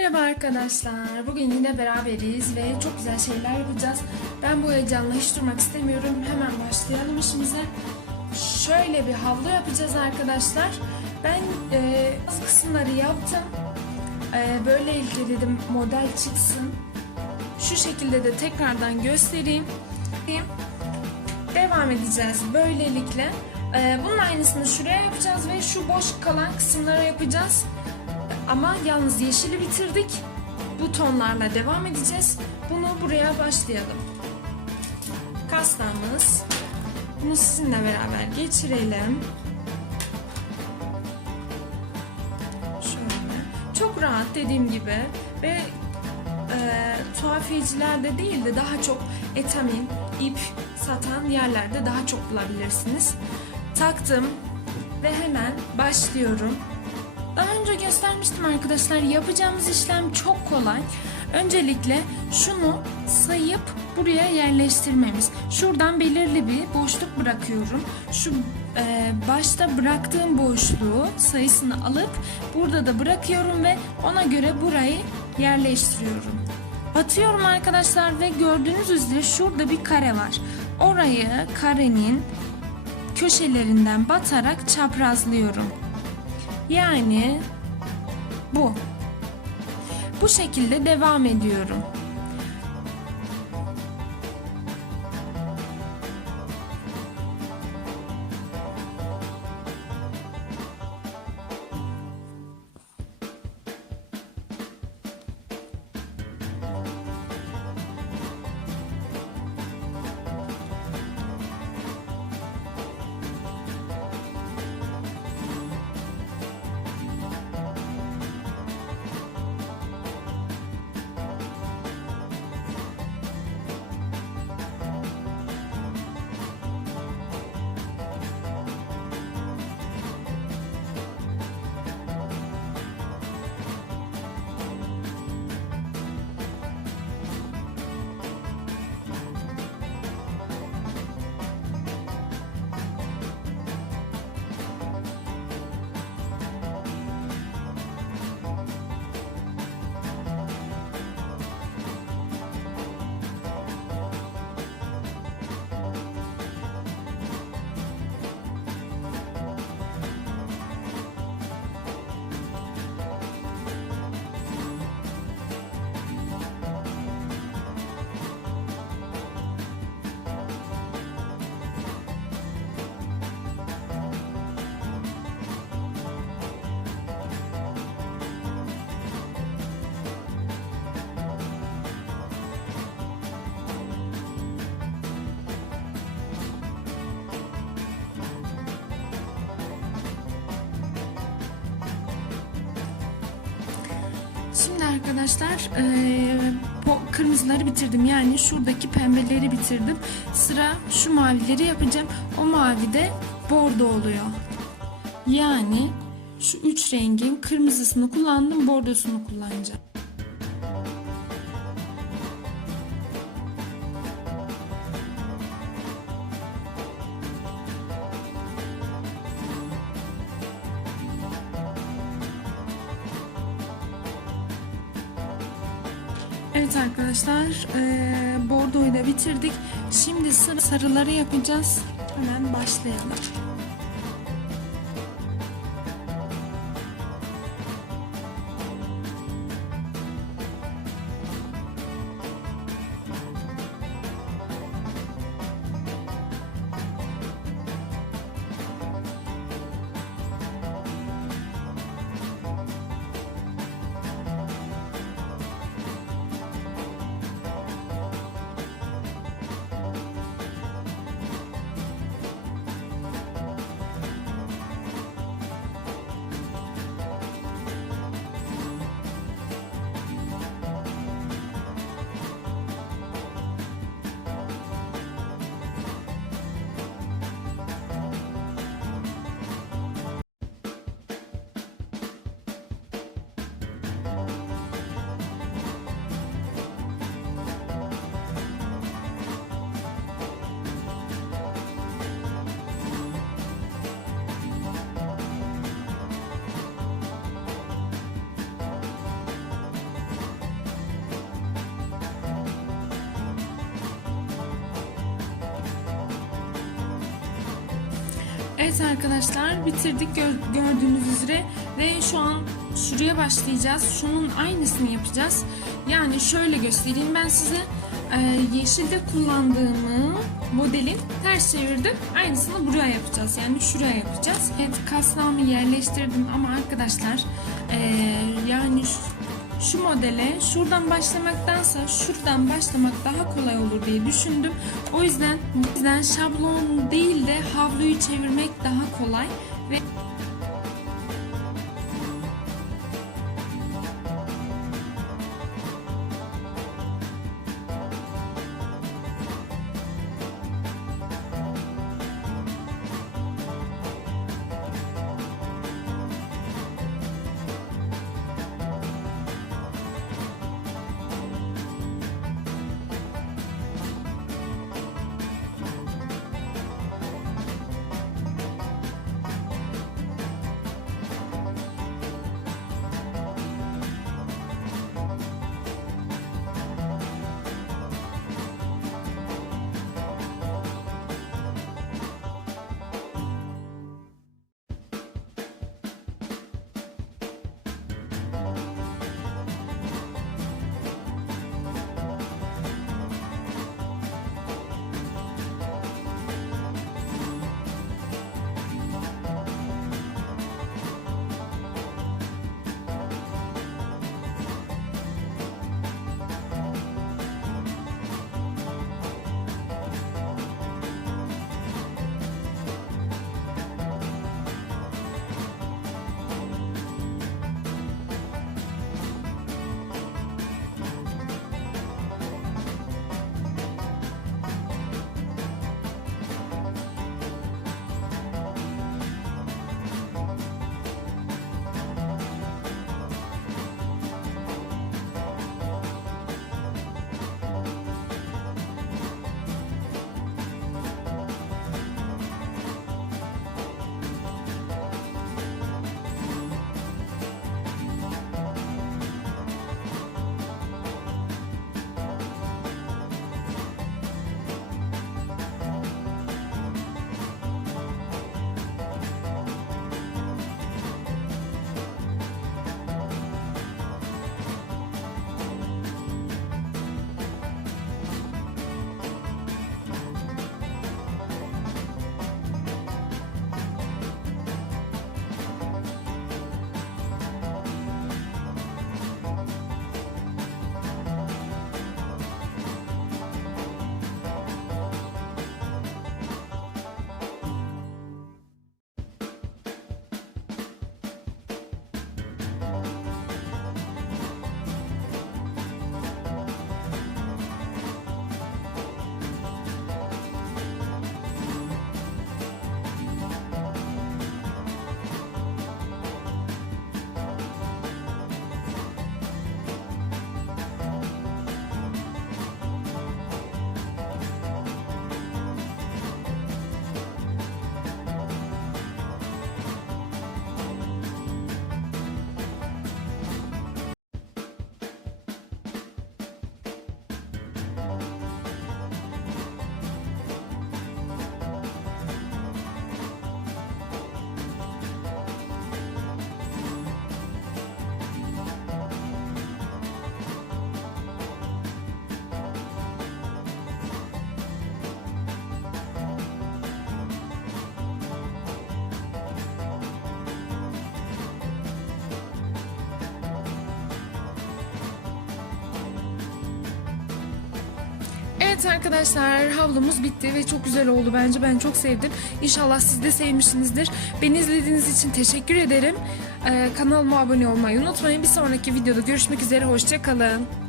Merhaba arkadaşlar. Bugün yine beraberiz ve çok güzel şeyler yapacağız. Ben bu heyecanla hiç durmak istemiyorum. Hemen başlayalım işimize. Şöyle bir havlu yapacağız arkadaşlar. Ben e, bazı kısımları yaptım. E, böylelikle dedim model çıksın. Şu şekilde de tekrardan göstereyim. Devam edeceğiz böylelikle. E, bunun aynısını şuraya yapacağız ve şu boş kalan kısımlara yapacağız. Ama yalnız yeşili bitirdik. Bu tonlarla devam edeceğiz. Bunu buraya başlayalım. Kastamız. Bunu sizinle beraber geçirelim. Şöyle. Çok rahat dediğim gibi ve e, tuhafiyecilerde değil de daha çok etamin, ip satan yerlerde daha çok bulabilirsiniz. Taktım ve hemen başlıyorum. Daha önce göstermiştim arkadaşlar. Yapacağımız işlem çok kolay. Öncelikle şunu sayıp buraya yerleştirmemiz. Şuradan belirli bir boşluk bırakıyorum. Şu e, başta bıraktığım boşluğu sayısını alıp burada da bırakıyorum ve ona göre burayı yerleştiriyorum. Batıyorum arkadaşlar ve gördüğünüz üzere şurada bir kare var. Orayı karenin köşelerinden batarak çaprazlıyorum. Yani bu. Bu şekilde devam ediyorum. Arkadaşlar bu kırmızıları bitirdim. Yani şuradaki pembeleri bitirdim. Sıra şu mavileri yapacağım. O mavi de bordo oluyor. Yani şu üç rengin kırmızısını kullandım, bordosunu kullanacağım. Evet arkadaşlar eee bordoyu da bitirdik. Şimdi sıra sarıları yapacağız. Hemen başlayalım. Evet arkadaşlar bitirdik gör- gördüğünüz üzere ve şu an şuraya başlayacağız. Şunun aynısını yapacağız. Yani şöyle göstereyim ben size. Ee, yeşilde kullandığımı modelin ters çevirdim. Aynısını buraya yapacağız. Yani şuraya yapacağız. Evet kasnağımı yerleştirdim ama arkadaşlar ee, yani şu, modele şuradan başlamaktansa şuradan başlamak daha kolay olur diye düşündüm. O yüzden o yüzden şablon değil de havluyu çevirmek daha kolay Evet arkadaşlar havlumuz bitti ve çok güzel oldu bence. Ben çok sevdim. İnşallah siz de sevmişsinizdir. Beni izlediğiniz için teşekkür ederim. Ee, kanalıma abone olmayı unutmayın. Bir sonraki videoda görüşmek üzere. Hoşçakalın.